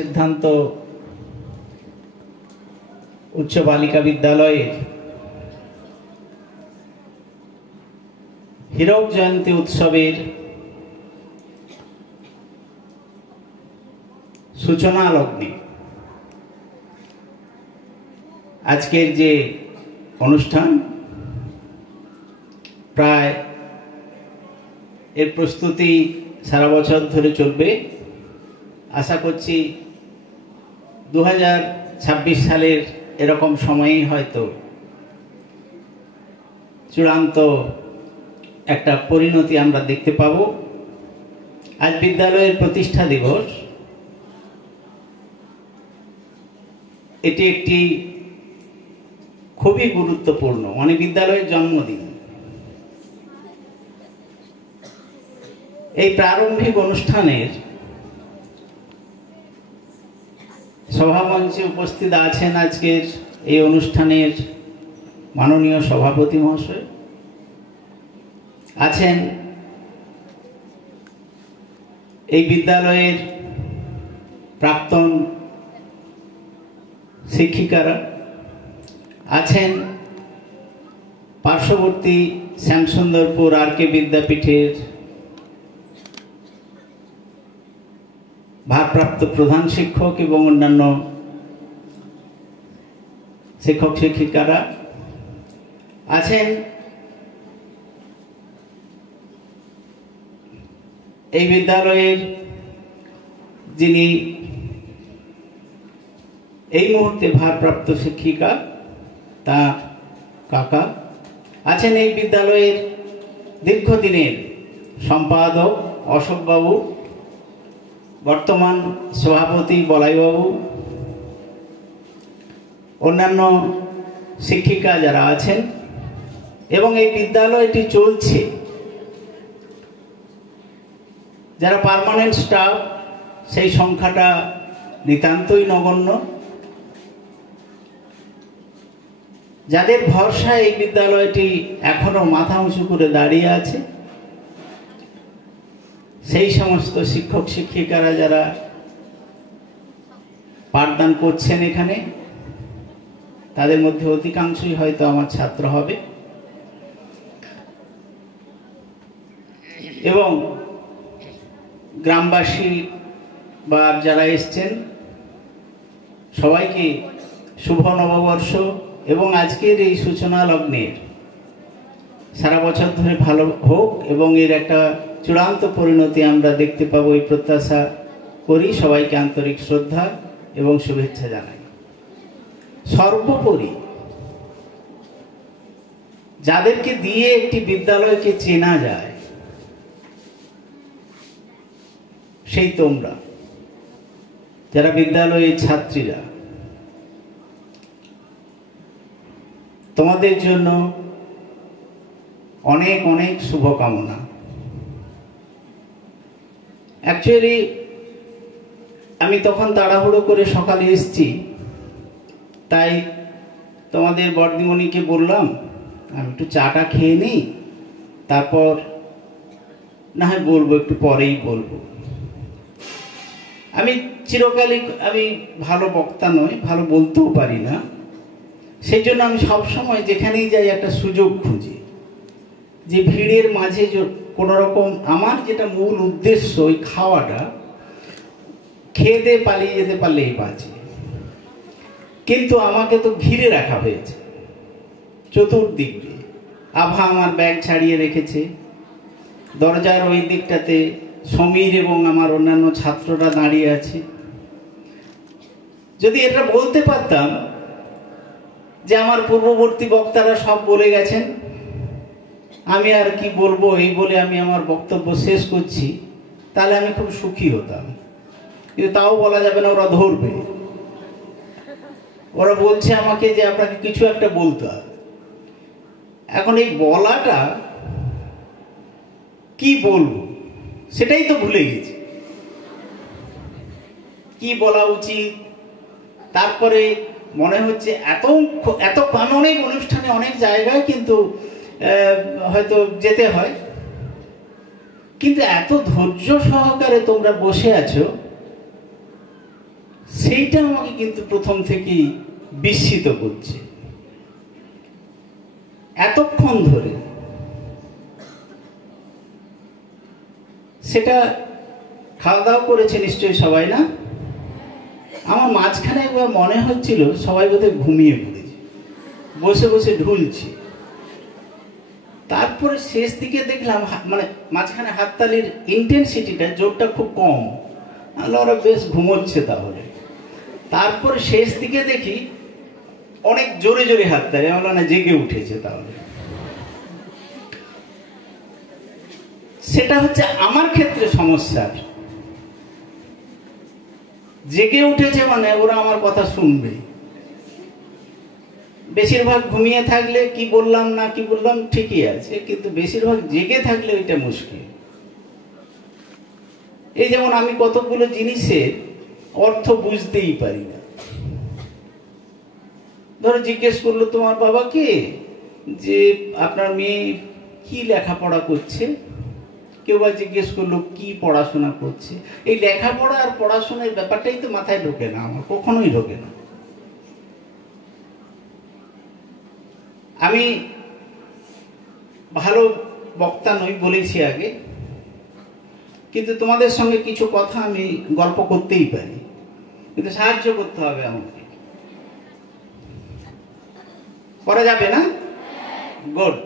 সিদ্ধান্ত উচ্চ বালিকা বিদ্যালয়ের হীরক জয়ন্তী উৎসবের সূচনা লগ্নে আজকের যে অনুষ্ঠান প্রায় এর প্রস্তুতি সারা বছর ধরে চলবে। আশা করছি 2026 সালের এরকম সময়েই হয়তো চূড়ান্ত একটা পরিণতি আমরা দেখতে পাব। আজ বিদ্যালয়ের প্রতিষ্ঠা দিবস। এটি একটি খুবই গুরুত্বপূর্ণ, মানে বিদ্যালয়ের জন্মদিন। এই প্রারম্ভিক অনুষ্ঠানের সভামঞ্চে উপস্থিত আছেন আজকের এই অনুষ্ঠানের মাননীয় সভাপতি মহাশয়, আছেন এই বিদ্যালয়ের প্রাক্তন শিক্ষিকারা, আছেন পার্শ্ববর্তী শ্যামসুন্দরপুর আর.কে বিদ্যাপীঠের ভারপ্রাপ্ত প্রধান শিক্ষক এবং অন্যান্য শিক্ষক শিক্ষিকারা, আছেন এই বিদ্যালয়ের যিনি এই মুহূর্তে ভারপ্রাপ্ত শিক্ষিকা তা কাকা, আছেন এই বিদ্যালয়ের দীর্ঘদিনের সম্পাদক অশোকবাবু, বর্তমান সভাপতি বলাইবাবু, অন্যান্য শিক্ষিকা যারা আছেন, এবং এই বিদ্যালয়টি চলছে যারা পার্মানেন্ট স্টাফ সেই সংখ্যাটা নিতান্তই নগণ্য। যাদের ভরসায় এই বিদ্যালয়টি এখনো মাথা উঁচু করে দাঁড়িয়ে আছে, সেই সমস্ত শিক্ষক শিক্ষিকারা যারা পাঠদান করছেন এখানে, তাদের মধ্যে অধিকাংশই হয়তো আমার ছাত্র হবে, এবং গ্রামবাসী বা যারা এসছেন সবাইকে শুভ নববর্ষ এবং আজকের এই সূচনা লগ্নের সারা বছর ধরে ভালো হোক এবং এর একটা চূড়ান্ত পরিণতি আমরা দেখতে পাবো এই প্রত্যাশা করি। সবাইকে আন্তরিক শ্রদ্ধা এবং শুভেচ্ছা জানাই। সর্বোপরি যাদেরকে দিয়ে একটি বিদ্যালয়কে চেনা যায় সেই তোমরা যারা বিদ্যালয়ের ছাত্রীরা, তোমাদের জন্য অনেক অনেক শুভকামনা। অ্যাকচুয়ালি আমি তখন তাড়াহুড়ো করে সকালে এসেছি, তাই তোমাদের বর্দিমণিকে বললাম আমি একটু চাটা খেয়ে নিই, তারপর না হয় বলবো, একটু পরেই বলবো। আমি চিরকালই আমি ভালো বক্তা নই, ভালো বলতেও পারি না, সেই জন্য আমি সবসময় যেখানেই যাই একটা সুযোগ খুঁজি যে ভিড়ের মাঝে কোনো রকম আমার যেটা মূল উদ্দেশ্য ওই খাওয়াটা খেয়ে দিয়ে পালিয়ে যেতে পারলেই বাঁচে। কিন্তু আমাকে তো ঘিরে রাখা হয়েছে চতুর্দিক দিয়ে। আভা আমার ব্যাগ ছাড়িয়ে রেখেছে, দরজার ওই দিকটাতে সমীর এবং আমার অন্যান্য ছাত্ররা দাঁড়িয়ে আছে। যদি এটা বলতে পারতাম যে আমার পূর্ববর্তী বক্তারা সব বলে গেছেন, আমি আর কি বলবো, এই বলে আমি আমার বক্তব্য শেষ করছি, তাহলে আমি খুব সুখী হতাম। কিন্তু তাও বলা যাবে না, ওরা ধরবে। ওরা বলছে আমাকে যে আপনাকে কিছু একটা বলতে হবে। এখন এই বলাটা কি বলবো সেটাই তো ভুলে গেছি, কি বলা উচিত। তারপরে মনে হচ্ছে এত অনেক অনুষ্ঠানে অনেক জায়গায় কিন্তু হয়তো যেতে হয়, কিন্তু এত ধৈর্য সহকারে তোমরা বসে আছো সেইটা আমাকে কিন্তু প্রথম থেকেই বিস্মিত করছে। এতক্ষণ ধরে সেটা খাওয়া দাওয়া করেছে নিশ্চয়ই সবাই, না? আমার মাঝখানে একবার মনে হচ্ছিল সবাই বোধহয় ঘুমিয়ে পড়েছে, বসে বসে ঢুলছে। তারপরে শেষ দিকে দেখলাম মানে মাঝখানে হাততালির ইন্টেন্সিটিটা, জোরটা খুব কম, ওরা বেশ ঘুমোচ্ছে। তাহলে তারপরে শেষ দিকে দেখি অনেক জোরে জোরে হাততালি, আমরা না জেগে উঠেছে। তাহলে সেটা হচ্ছে আমার ক্ষেত্রে সমস্যার। জেগে উঠেছে মানে ওরা আমার কথা শুনবে। বেশিরভাগ ঘুমিয়ে থাকলে কি বললাম না কি বললাম ঠিকই আছে, কিন্তু বেশিরভাগ জেগে থাকলে ওইটা মুশকিল। এই যেমন আমি কতগুলো জিনিসের অর্থ বুঝতেই পারি না। ধরো জিজ্ঞেস করলো তোমার বাবাকে যে আপনার মেয়ে কি লেখাপড়া করছে, কেউ বা জিজ্ঞেস করলো কি পড়াশোনা করছে। এই লেখাপড়া আর পড়াশোনার ব্যাপারটাই তো মাথায় ঢোকে না, আমার কখনোই ঢোকে না। আমি ভালো বক্তা নই, বলেছি আগে, কিন্তু তোমাদের সঙ্গে কিছু কথা আমি গল্প করতেই পারি, কিন্তু সাহায্য করতে হবে আমাকে। করা যাবে না? গুড।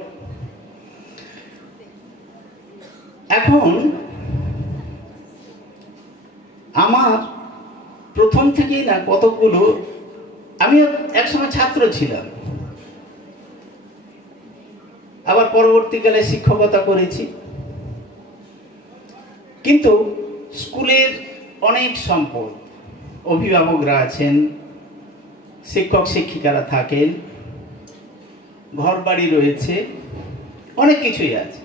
এখন আমার প্রথম থেকেই না কতগুলো, আমি একসময় ছাত্র ছিলাম, আবার পরবর্তীকালে শিক্ষকতা করেছি, কিন্তু স্কুলের অনেক সম্পদ, অভিভাবকরা আছেন, শিক্ষক শিক্ষিকারা থাকেন, ঘর বাড়ি রয়েছে, অনেক কিছুই আছে।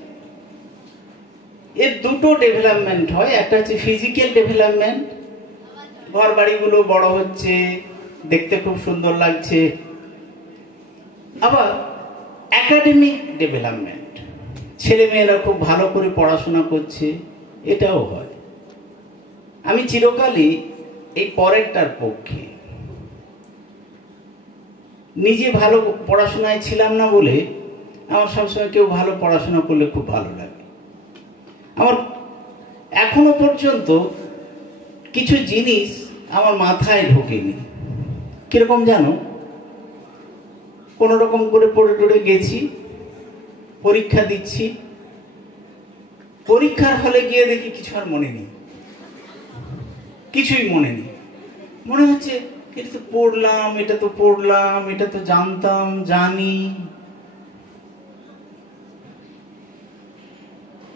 এর দুটো ডেভেলপমেন্ট হয়, একটা হচ্ছে ফিজিক্যাল ডেভেলপমেন্ট, ঘর বাড়িগুলো বড় হচ্ছে, দেখতে খুব সুন্দর লাগছে। আবার একাডেমিক ডেভেলপমেন্ট, ছেলে মেয়েরা খুব ভালো করে পড়াশোনা করছে, এটাও হয়। আমি চিরকালই এই পরেরটার পক্ষে। নিজে ভালো পড়াশোনায় ছিলাম না বলে আমার সবসময় কেউ ভালো পড়াশোনা করলে খুব ভালো লাগে। আমার এখনো পর্যন্ত কিছু জিনিস আমার মাথায় ঢোকেনি। কিরকম জানো? কোনো রকম করে পড়ে টড়ে গেছি, পরীক্ষা দিচ্ছি, পরীক্ষার হলে গিয়ে দেখি কিছু আর মনে নেই, কিছুই মনে নেই। মনে হচ্ছে এটা তো পড়লাম, এটা তো পড়লাম, এটা তো জানতাম, জানি।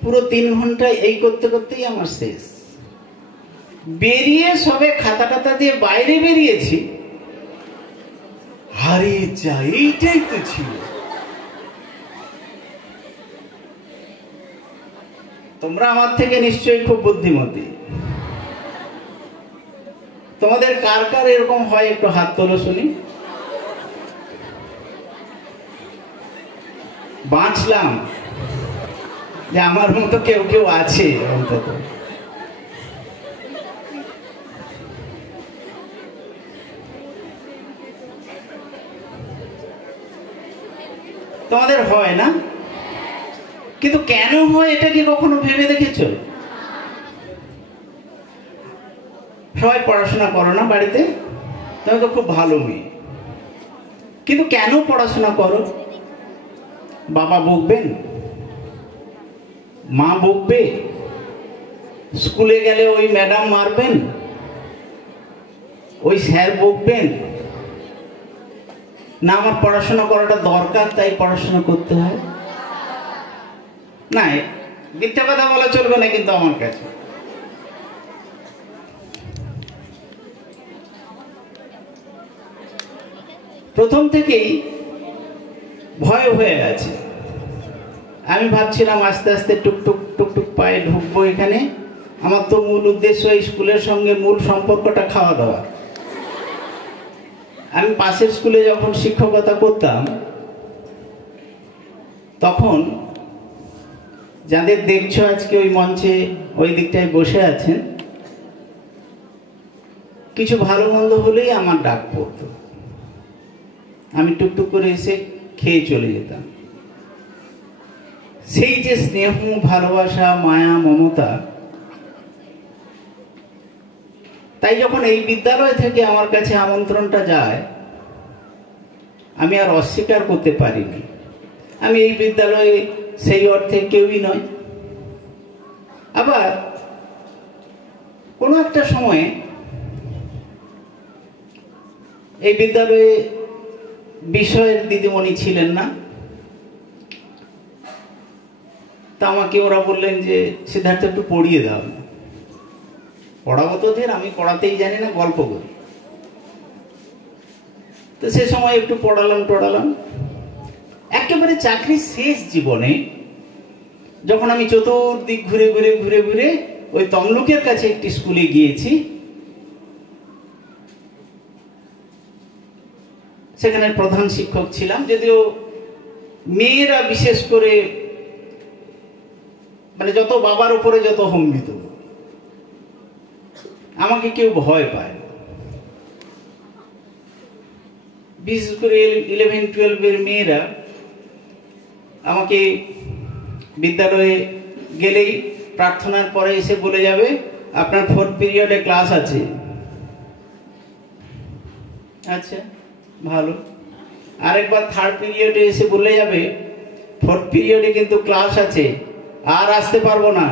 পুরো 3 ঘন্টায় এই করতে করতেই আমার শেষ। বেরিয়ে সবে খাতা টাতা দিয়ে বাইরে বেরিয়েছি, হারিয়ে যাই, এইটাই তো ছিল। তোমরা আমার থেকে নিশ্চয়ই খুব বুদ্ধিমতী। তোমাদের কার কার এরকম হয় একটু হাত তোলো শুনি। বাঁচলাম যে আমার মতো কেউ কেউ আছে অন্তত। তোমাদের হয় না? কিন্তু কেন হয় এটা কি কখনো ভেবে দেখেছো? সবাই পড়াশোনা করো না বাড়িতে, তুমি তো খুব ভালো মেয়ে, কিন্তু কেন পড়াশোনা করো? বাবা বকবেন, মা বকবে, স্কুলে গেলে ওই ম্যাডাম মারবেন, ওই স্যার বকবেন, না আমার পড়াশোনা করাটা দরকার তাই পড়াশোনা করতে হয়? না, মিথ্যা কথা বলা চলবে না কিন্তু আমার কাছে। প্রথম থেকেই ভয় হয়ে গেছে। আমি ভাবছিলাম আস্তে আস্তে টুকটুক টুকটুক পায়ে ঢুকবো এখানে। আমার তো মূল উদ্দেশ্য এই স্কুলের সঙ্গে মূল সম্পর্কটা খাওয়া দাওয়া। আমি পাশের স্কুলে যখন শিক্ষকতা করতাম তখন যাদের দেখছো আজকে ওই মঞ্চে ওই দিকটায় বসে আছেন, কিছু ভালো মন্দ হলেই আমার ডাক পড়তো, আমি টুকটুক করে এসে খেয়ে চলে যেতাম। সেই যে স্নেহ, ভালোবাসা, মায়া, মমতা, তাই যখন এই বিদ্যালয় থেকে আমার কাছে আমন্ত্রণটা যায়, আমি আর অস্বীকার করতে পারিনি। আমি এই বিদ্যালয়ে সেই অর্থে কেউই নয়। আবার কোনো একটা সময়ে এই বিদ্যালয়ে বিষয়ের দিদিমণি ছিলেন না, তা আমাকে ওরা বললেন যে সিদ্ধার্থ একটু পড়িয়ে দাও। পড়াবো তো ধীর, আমি পড়াতেই জানি না, গল্প করি। তো সে সময় একটু পড়ালাম। একেবারে চাকরির শেষ জীবনে যখন আমি চতুর্দিক ঘুরে ঘুরে ওই তমলুকের কাছে একটি স্কুলে গিয়েছি, সেখানে প্রধান শিক্ষক ছিলাম। যদিও মেয়েরা বিশেষ করে মানে যত বাবার উপরে যত হম্বিত, আমাকে কেউ ভয় পায় না। বিশেষ করে 11-12 মেয়েরা আমাকে বিদ্যালয়ে গেলেই প্রার্থনার পরে এসে বলে যাবে, আপনার 4th পিরিয়ডে ক্লাস আছে। আচ্ছা, ভালো। আরেকবার 3rd পিরিয়ডে এসে বলে যাবে, 4th পিরিয়ডে কিন্তু ক্লাস আছে, আর আসতে পারবো না।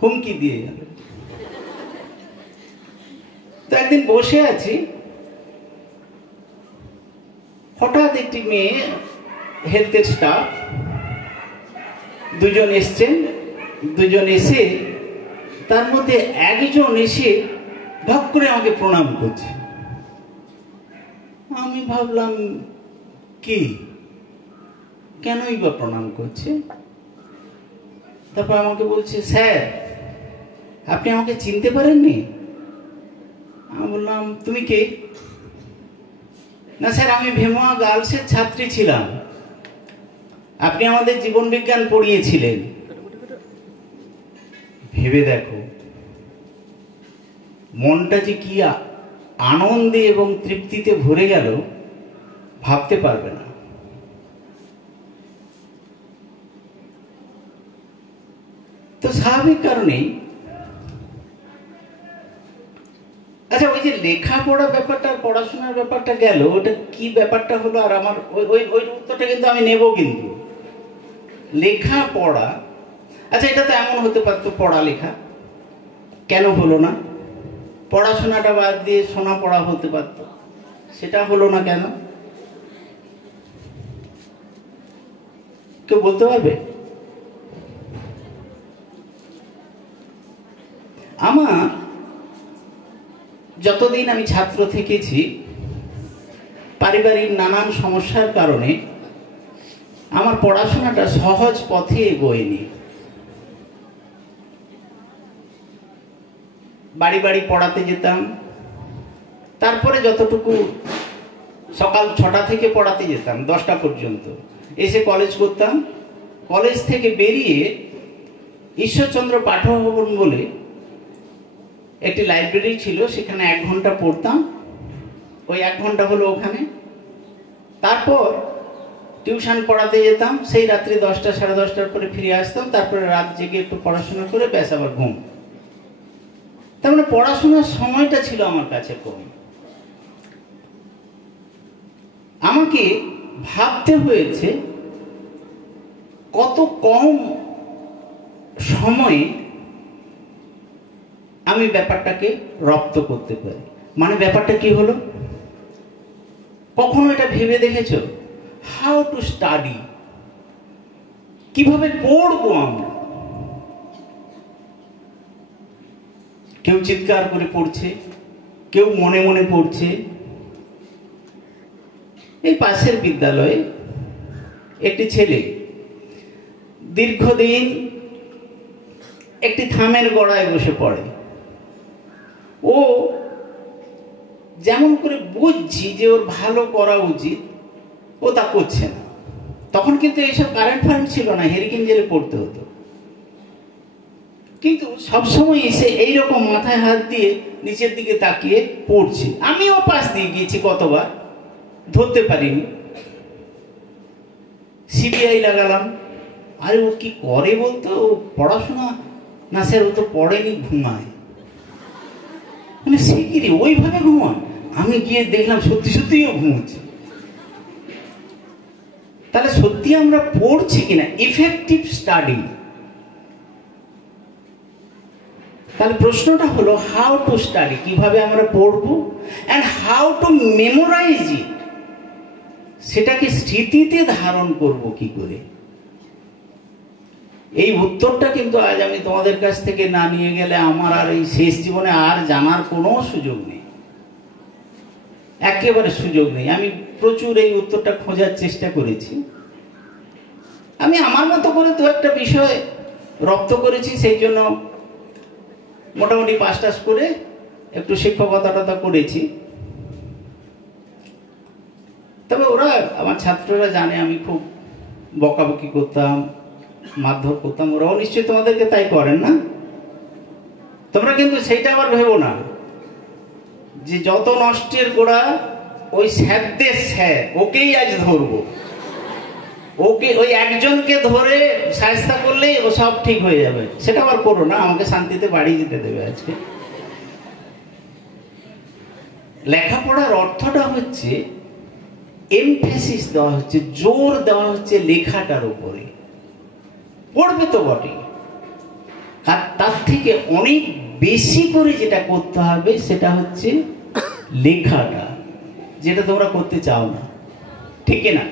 হুমকি দিয়ে যাবে। তো একদিন বসে আছি, হঠাৎ একটি মেয়ে, হেলথের স্টাফ, দুজন এসছেন। দুজন এসে তার মধ্যে একজন এসে ঢক করে আমাকে প্রণাম করছে। আমি ভাবলাম কি, কেনই বা প্রণাম করছে। তারপর আমাকে বলছে, স্যার আপনি আমাকে চিনতে পারেননি? আমি বললাম, তুমি কে? না স্যার, আমি ভেমোয়া গার্লসের ছাত্রী ছিলাম, আপনি আমাদের জীবন বিজ্ঞান পড়িয়েছিলেন। ভেবে দেখো মনটা যে কি আনন্দে এবং তৃপ্তিতে ভরে গেল, ভাবতে পারবে না। তো স্বাভাবিক কারণেই, আচ্ছা ওই যে লেখাপড়া ব্যাপারটা, পড়াশোনার ব্যাপারটা গেল, ওটা কি ব্যাপারটা হলো, আর আমার ওই উত্তরটা কিন্তু আমি নেব। কিন্তু লেখাপড়া, আচ্ছা এটা তো এমন হতে পারতো পড়ালেখা, কেন হলো না? পড়াশোনাটা বাদ দিয়ে শোনা পড়া হতে পারত, সেটা হলো না কেন? কেউ বলতে পারবে? আমার যতদিন আমি ছাত্র থেকেছি, পারিবারিক নানান সমস্যার কারণে আমার পড়াশোনাটা সহজ পথে এগোয়নি। বাড়ি বাড়ি পড়াতে যেতাম, তারপরে যতটুকু সকাল 6টা থেকে পড়াতে যেতাম 10টা পর্যন্ত, এসে কলেজ করতাম। কলেজ থেকে বেরিয়ে ঈশ্বরচন্দ্র পাঠভবন বলে একটি লাইব্রেরি ছিল, সেখানে 1 ঘন্টা পড়তাম। ওই 1 ঘন্টা হলো ওখানে। তারপর টিউশন পড়াতে যেতাম, সেই রাত্রি 10টা সাড়ে 10টার পরে ফিরে আসতাম। তারপরে রাত জেগে একটু পড়াশোনা করে ব্যাস আবার ঘুম। তার মানে পড়াশোনার সময়টা ছিল আমার কাছে কম। আমাকে ভাবতে হয়েছে কত কম সময়ে আমি ব্যাপারটাকে রপ্ত করতে পারি। মানে ব্যাপারটা কি হলো, কখনো এটা ভেবে দেখেছো? হাউ টু স্টাডি, কিভাবে পড়বো আমরা? কেউ চিৎকার করে পড়ছে, কেউ মনে মনে পড়ছে। এই পাশের বিদ্যালয়ে একটি ছেলে দীর্ঘদিন একটি থামের গড়ায় বসে পড়ে। ও যেমন করে বুঝছি যে ওর ভালো করা উচিত, ও তা করছে না। তখন কিন্তু এইসব কারেন্ট ফারেন্ট ছিল না, হেরিকেন জেলে পড়তে হতো। কিন্তু সবসময় এসে এইরকম মাথায় হাত দিয়ে নিচের দিকে তাকিয়ে পড়ছে। আমিও পাশ দিয়ে গিয়েছি কতবার, ধরতে পারিনি। সিবিআই লাগালাম, আরে ও কি করে বলতো, ও পড়াশোনা না স্যার, ও তো পড়েনি, ঘুমায়। মানে সে কি রে, ওইভাবে ঘুমায়? আমি গিয়ে দেখলাম সত্যি সত্যিও ঘুমোচ্ছে। তাহলে সত্যি আমরা পড়ছি কিনা, ইফেক্টিভ স্টাডি। তাহলে প্রশ্নটা হলো হাউ টু স্টাডি, কিভাবে আমরা পড়বো, অ্যান্ড হাউ টু মেমোরাইজ ইট, সেটাকে স্মৃতিতে ধারণ করব কি করে। এই উত্তরটা কিন্তু আজ আমি তোমাদের কাছ থেকে না নিয়ে গেলে আমার আর এই শেষ জীবনে আর জানার কোনো সুযোগ নেই, একেবারে সুযোগ নেই। আমি প্রচুর এই উত্তরটা খোঁজার চেষ্টা করেছি। আমি আমার মতো করে তো একটা বিষয় রপ্ত করেছি, সেই জন্য মোটামুটি পাস টাস করে একটু শিক্ষকতা করেছি। তবে ওরা, আমার ছাত্ররা জানে আমি খুব বকাবকি করতাম, মারধর করতাম। ওরাও নিশ্চয়ই তোমাদেরকে তাই করেন না? তোমরা কিন্তু সেইটা আবার ভেবো না যে যত নষ্টের গোড়া ওই স্যারদের স্যার, ওকেই আজ ধরবো, ওকে ওই একজনকে ধরে শায়েস্তা করলেই ও সব ঠিক হয়ে যাবে। সেটা আবার করো না, আমাকে শান্তিতে বাড়ি যেতে দেবে আজকে। লেখাপড়ার অর্থটা হচ্ছে এমফেসিস দেওয়া হচ্ছে, জোর দেওয়া হচ্ছে লেখাটার উপরে। পড়বে তো বটে, আর তার থেকে অনেক বেশি করে যেটা করতে হবে সেটা হচ্ছে লেখাটা, যেটা তোমরা করতে চাও না। ঠিক না?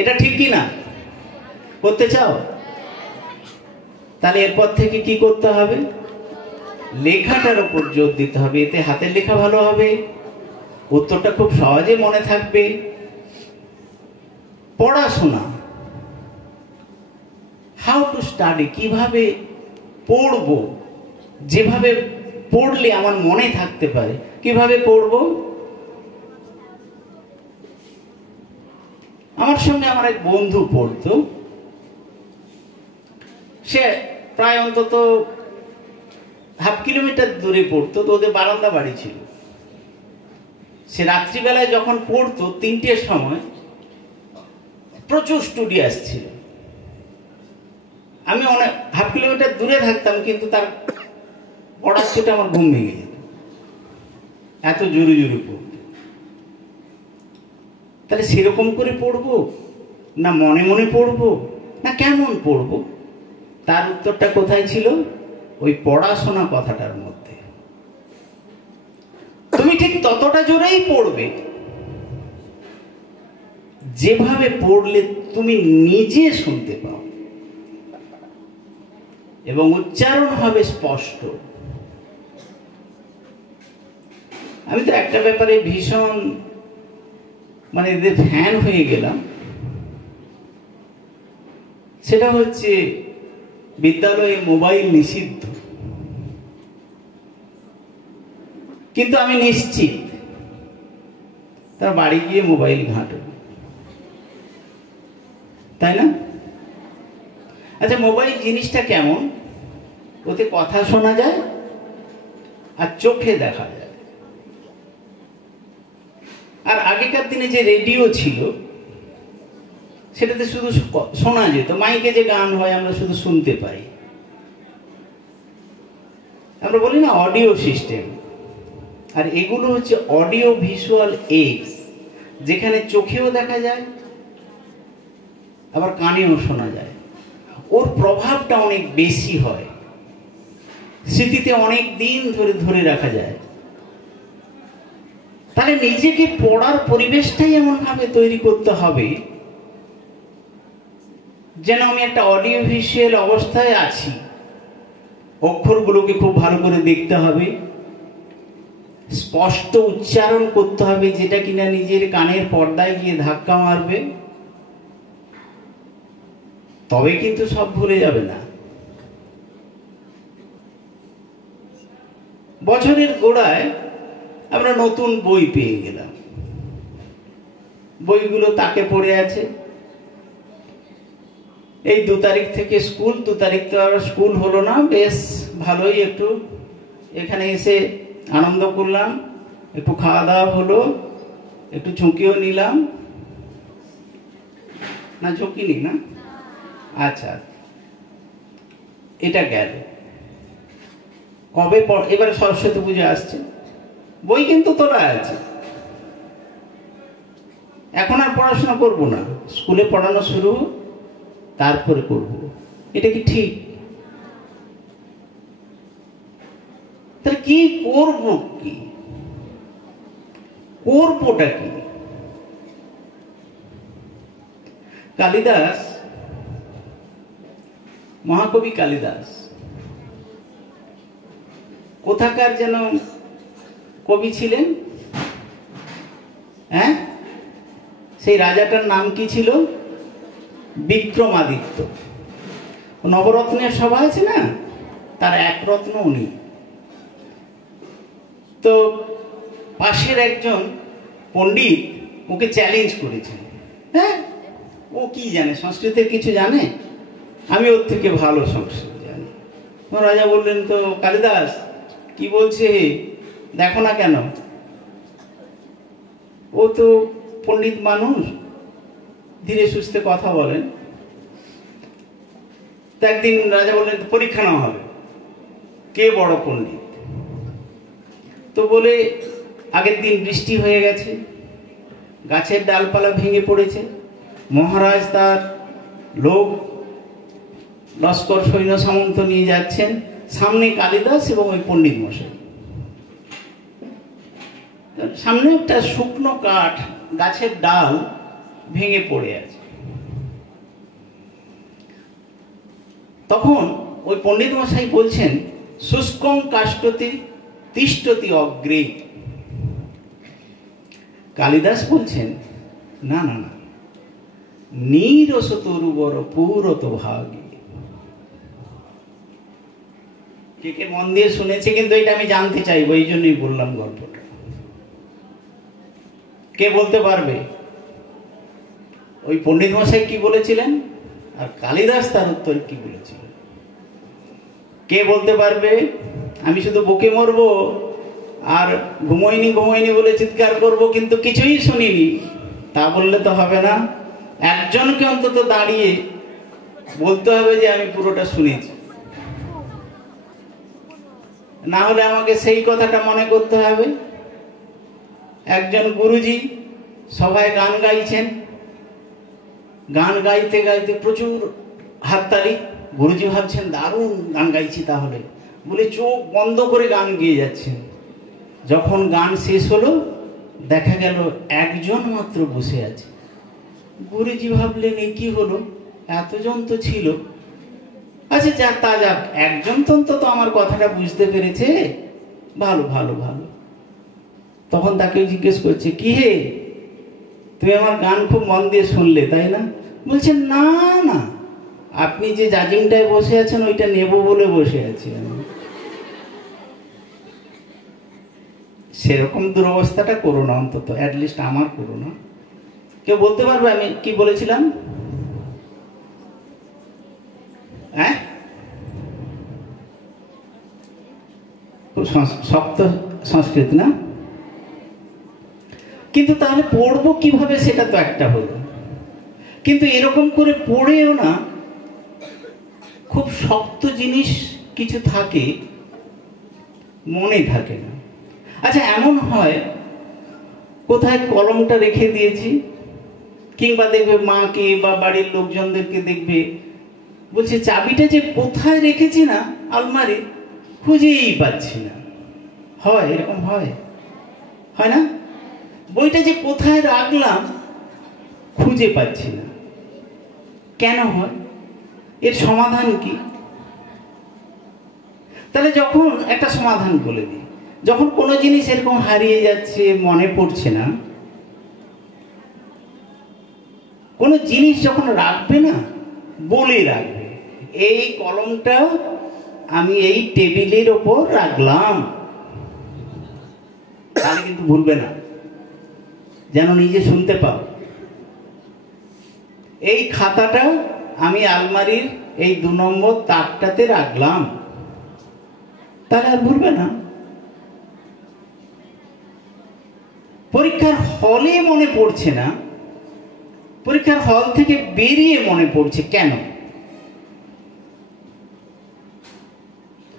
এটা ঠিক কি না? করতে চাও? তাহলে এরপর থেকে কি করতে হবে? লেখাটার উপর জোর দিতে হবে। এতে হাতের লেখা ভালো হবে, উত্তরটা খুব সহজে মনে থাকবে। পড়াশোনা, হাউ টু স্টাডি, কিভাবে পড়বো, যেভাবে পড়লে আমার মনে থাকতে পারে। কিভাবে পড়বো? আমার সঙ্গে আমার এক বন্ধু পড়তো, সে প্রায় অন্তত হাফ কিলোমিটার দূরে পড়তো। তো ওদের বারান্দা বাড়ি ছিল। সে রাত্রিবেলায় যখন পড়তো 3টের সময়, প্রচুর স্টুডেন্ট আসছিল। আমি অনেক হাফ কিলোমিটার দূরে থাকতাম, কিন্তু তার পড়ার চোটে আমার ঘুম ভেঙে যেত, এত জোরে জোরে পড়তো। তাহলে সেরকম করে পড়বো না মনে মনে পড়বো না কেমন পড়বো? তার উত্তরটা কোথায় ছিল? ওই পড়াশোনা কথাটার মধ্যে। তুমি ঠিক ততটা জোরেই পড়বে যেভাবে পড়লে তুমি নিজে শুনতে পাও এবং উচ্চারণ হবে স্পষ্ট। আমি তো একটা ব্যাপারে ভীষণ মানে এদের ফ্যান হয়ে গেলাম, সেটা হচ্ছে বিদ্যালয়ে মোবাইল নিষিদ্ধ। কিন্তু আমি নিশ্চিত তার বাড়ি গিয়ে মোবাইল ঘাঁটবে, তাই না? আচ্ছা, মোবাইল জিনিসটা কেমন? ওতে কথা শোনা যায় আর চোখে দেখা যায়। আর আগেকার দিনে যে রেডিও ছিল সেটাতে শুধু শোনা যেত, মাইকে যে গান হয় আমরা শুধু শুনতে পাই। আমরা বলি না অডিও সিস্টেম, আর এগুলো হচ্ছে অডিও ভিজুয়াল এইডস, যেখানে চোখেও দেখা যায় আবার কানেও শোনা যায়। ওর প্রভাবটা অনেক বেশি হয়, স্মৃতিতে অনেক দিন ধরে ধরে রাখা যায়। তাহলে নিজেকে পড়ার পরিবেশটাই এমন ভাবে তৈরি করতে হবে যেন আমি একটা অডিও ভিজুয়াল অবস্থায় আছি। অক্ষরগুলোকে খুব ভালো করে দেখতে হবে, স্পষ্ট উচ্চারণ করতে হবে, যেটা কিনা নিজের কানের পর্দায় গিয়ে ধাক্কা মারবে। তবে কিন্তু সব ভুলে যাবে না। বছরের গোড়ায় আমরা নতুন বই পেয়ে গেলাম, বইগুলো তাকে পড়ে আছে। এই 2 তারিখ থেকে স্কুল, 2 তারিখ তো আর স্কুল হলো না, বেশ ভালোই একটু এখানে এসে আনন্দ করলাম, একটু খাওয়া দাওয়া হলো, একটু ঝুঁকিও নিলাম, না ঝুঁকি নি না, আচ্ছা এটা গেল। কবে এবারে সরস্বতী পুজো আসছে, বই কিন্তু তোলা আছে, এখন আর পড়াশোনা করবো না, স্কুলে পড়ানো শুরু তারপরে করব, এটা কি ঠিক? তাহলে কি করব, কি করবোটা কি? কালিদাস, মহাকবি কালিদাস কোথাকার যেন কবি ছিলেন? হ্যাঁ, সেই রাজাটার নাম কি ছিল? বিক্রমাদিত্য। নবরত্নের সভা আছে না, তার এক রত্ন উনি। তো পাশের একজন পণ্ডিত ওকে চ্যালেঞ্জ করেছেন, হ্যাঁ ও কি জানে, সংস্কৃতের কিছু জানে, আমি ওর থেকে ভালো সংস্কৃত জানি। রাজা বললেন, তো কালিদাস কি বলছে দেখো না কেন, ও তো পণ্ডিত মানুষ, ধীরে সুস্থে কথা বলেন। তো একদিন রাজা বললেন, পরীক্ষা নেওয়া হবে কে বড় পণ্ডিত। তো বলে আগের দিন বৃষ্টি হয়ে গেছে, গাছের ডালপালা ভেঙে পড়েছে, মহারাজ তার লোক লস্কর সৈন্য সামন্ত নিয়ে যাচ্ছেন, সামনে কালিদাস এবং ওই পণ্ডিত মশাই, সামনে একটা শুকনো কাঠ, গাছের ডাল ভেঙে পড়ে আছে। তখন ওই পণ্ডিত মশাই বলছেন, শুষ্কং কাষ্ঠতি তিষ্ঠতি অগ্রে। কালিদাস বলছেন, না না না, নীরস তরুবর পুরত ভাগে। কে কে মন দিয়ে শুনেছে, কিন্তু এটা আমি জানতে চাইবো, এই জন্যই বললাম গল্পটা। কে বলতে পারবে ওই পণ্ডিত মশাই কি বলেছিলেন আর কালিদাস তার উত্তর কি বলেছিলেন? কে বলতে পারবে? আমি শুধু বুকে মরবো আর ঘুমোইনি ঘুমোইনি বলে চিৎকার করব, কিন্তু কিছুই শুনিনি, তা বললে তো হবে না। একজনকে অন্তত দাঁড়িয়ে বলতে হবে যে আমি পুরোটা শুনেছি, না হলে আমাকে সেই কথাটা মনে করতে হবে। একজন গুরুজি সভায় গান গাইছেন, গান গাইতে গাইতে প্রচুর হাততালি, গুরুজি ভাবছেন দারুণ গান গাইছি, তাহলে বলে চোখ বন্ধ করে গান গেয়ে যাচ্ছেন। যখন গান শেষ হলো, দেখা গেল একজন মাত্র বসে আছে। গুরুজি ভাবলেন এ কি হলো, এতজন তো ছিল, আচ্ছা যাক তা যাক, একজন তো অন্তত আমার কথাটা বুঝতে পেরেছে, ভালো ভালো ভালো। তখন তাকে জিজ্ঞেস করছে, কি হে তুমি আমার গান খুব মন দিয়ে শুনলে তাই না? বলছেন না না, আপনি যে জাজিংটায় বসে আছেন ওইটা নেব বলে বসে আছি আমি। সেরকম দুরবস্থাটা করো না, অন্তত অ্যাটলিস্ট আমার করো না। কেউ বলতে পারবে আমি কি বলেছিলাম? হ্যাঁ, খুব শক্ত সংস্কৃত না, কিন্তু তাহলে পড়বো কিভাবে সেটা তো একটা হলো। কিন্তু এরকম করে পড়েও না, খুব শক্ত জিনিস কিছু থাকে মনে থাকে না। আচ্ছা এমন হয় কোথায় কলমটা রেখে দিয়েছি, কিংবা দেখবে মাকে বা বাড়ির লোকজনদেরকে দেখবে বলছে চাবিটা যে কোথায় রেখেছি না আলমারি, খুঁজেই পাচ্ছি না। হয় এরকম, হয় হয় না? বইটা যে কোথায় রাখলাম খুঁজে পাচ্ছি না, কেন হয়? এর সমাধান কি? তাহলে যখন একটা সমাধান বলে দিই, যখন কোনো জিনিস এরকম হারিয়ে যাচ্ছে, মনে পড়ছে না, কোনো জিনিস যখন রাখবে না, বলে রাখবে এই কলমটা আমি এই টেবিলের ওপর রাখলাম, তাহলে কিন্তু ভুলবে না, যেন নিজে শুনতে পাও। এই খাতাটা আমি আলমারির এই 2 নম্বর তাকটাতে রাখলাম, তাহলে আর ভুলবে না। পরীক্ষার হলে মনে পড়ছে না, পরীক্ষার হল থেকে বেরিয়ে মনে পড়ছে। কেন?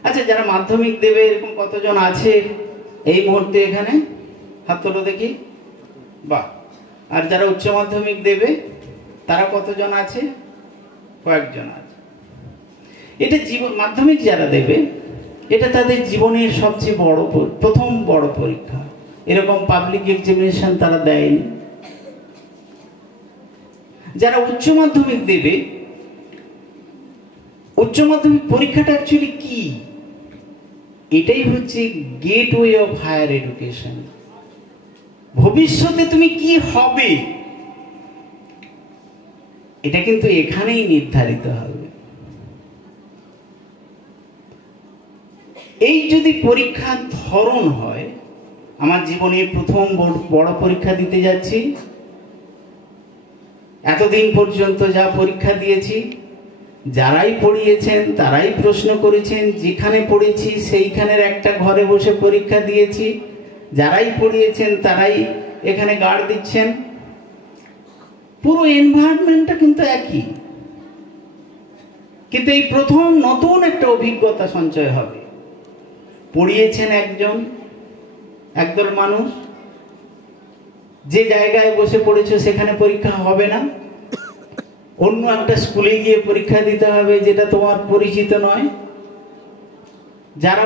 আচ্ছা, যারা মাধ্যমিক দেবে এরকম কতজন আছে এই মুহূর্তে এখানে? হাত তোলো দেখি। বাহ। আর যারা উচ্চ মাধ্যমিক দেবে তারা কতজন আছে? কয়েকজন আছে। এটা জীবন, মাধ্যমিক যারা দেবে এটা তাদের জীবনের সবচেয়ে বড়, প্রথম বড় পরীক্ষা। এরকম পাবলিক এক্সামিনেশন তারা দেয়নি। যারা উচ্চ মাধ্যমিক দেবে, উচ্চ মাধ্যমিক পরীক্ষাটা অ্যাকচুয়ালি কি? এটাই হচ্ছে গেটওয়ে অফ হায়ার এডুকেশন। ভবিষ্যতে তুমি কি হবে এটা কিন্তু এখানেই নির্ধারিত হবে। এই যদি পরীক্ষার ধরন হয়, আমার জীবনে প্রথম বড় পরীক্ষা দিতে যাচ্ছি, এতদিন পর্যন্ত যা পরীক্ষা দিয়েছি, যারাই পড়িয়েছেন তারাই প্রশ্ন করেছেন, যেখানে পড়েছি সেইখানের একটা ঘরে বসে পরীক্ষা দিয়েছি, যারাই পড়িয়েছেন তারাই এখানে গার্ড দিচ্ছেন, পুরো এনভায়রনমেন্টটা কিন্তু একই। কিন্তু এই প্রথম নতুন একটা অভিজ্ঞতা সঞ্চয় হবে। পড়িয়েছেন একদল মানুষ, যে জায়গায় বসে পড়েছো সেখানে পরীক্ষা হবে না, অন্য একটা স্কুলে গিয়ে পরীক্ষা দিতে হবে যেটা তোমার পরিচিত নয়। যারা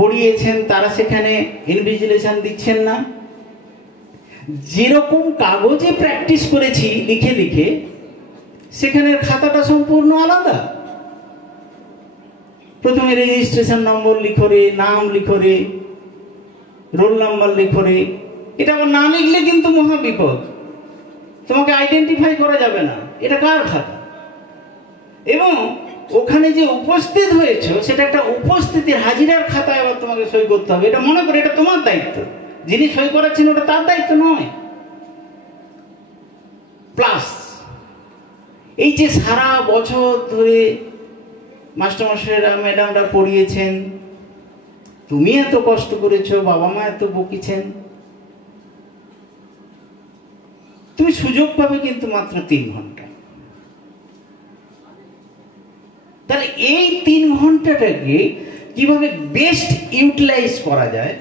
পড়িয়েছেন তারা সেখানে ইনভিজিলেশন দিচ্ছেন না। যেরকম কাগজে প্র্যাকটিস করেছি লিখে লিখে, সেখানের খাতাটা সম্পূর্ণ আলাদা। প্রথমে রেজিস্ট্রেশন নম্বর লিখো রে, নাম লিখো রে, রোল নাম্বার লিখো রে। এটা আবার না লিখলে কিন্তু মহা বিপদ, তোমাকে আইডেন্টিফাই করা যাবে না এটা কার খাতা। এবং ওখানে যে উপস্থিত হয়েছে সেটা একটা উপস্থিতির হাজিরার খাতায় আবার তোমাকে সই করতে হবে। এটা মনে করে এটা তোমার দায়িত্ব, যিনি সই করাচ্ছেন ওটা তার দায়িত্ব নয়। প্লাস এই যে সারা বছর ধরে মাস্টারমশাইরা ম্যাডামরা পড়িয়েছেন, তুমি এত কষ্ট করেছো, বাবা মা এত বকিছেন, তুমি সুযোগ পাবে কিন্তু মাত্র 3 ঘন্টা। তাহলে এই 3 ঘন্টাটাকে কিভাবে বেস্ট ইউটিলাইজ করা যায়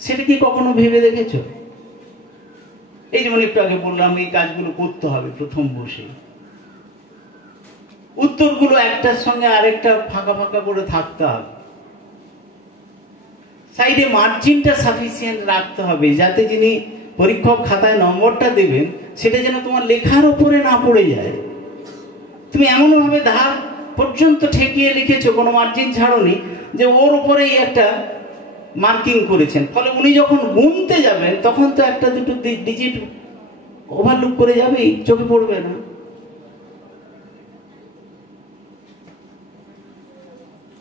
সেটা কি কখনো ভেবে দেখেছো? এই যেমন একটু আগে বললাম, এই কাজগুলো করতে হবে প্রথম বসে, উত্তরগুলো একটার সঙ্গে আরেকটা ফাঁকা ফাঁকা করে থাকতে হবে, সাইডে মার্জিনটা সাফিসিয়েন্ট রাখতে হবে, যাতে যিনি পরীক্ষক খাতায় নম্বরটা দেবেন সেটা যেন তোমার লেখার উপরে না পড়ে যায়। তুমি এমনভাবে ধার পর্যন্ত ঠেকিয়ে লিখেছো, কোনো মার্জিন ছাড়োনি, যে ওর উপরেই একটা মার্কিং করেছেন। ফলে উনি যখন গুনতে যাবেন তখন তো একটা দুটো ডিজিট ওভারলুক করে যাবেই, চোখে পড়বে না।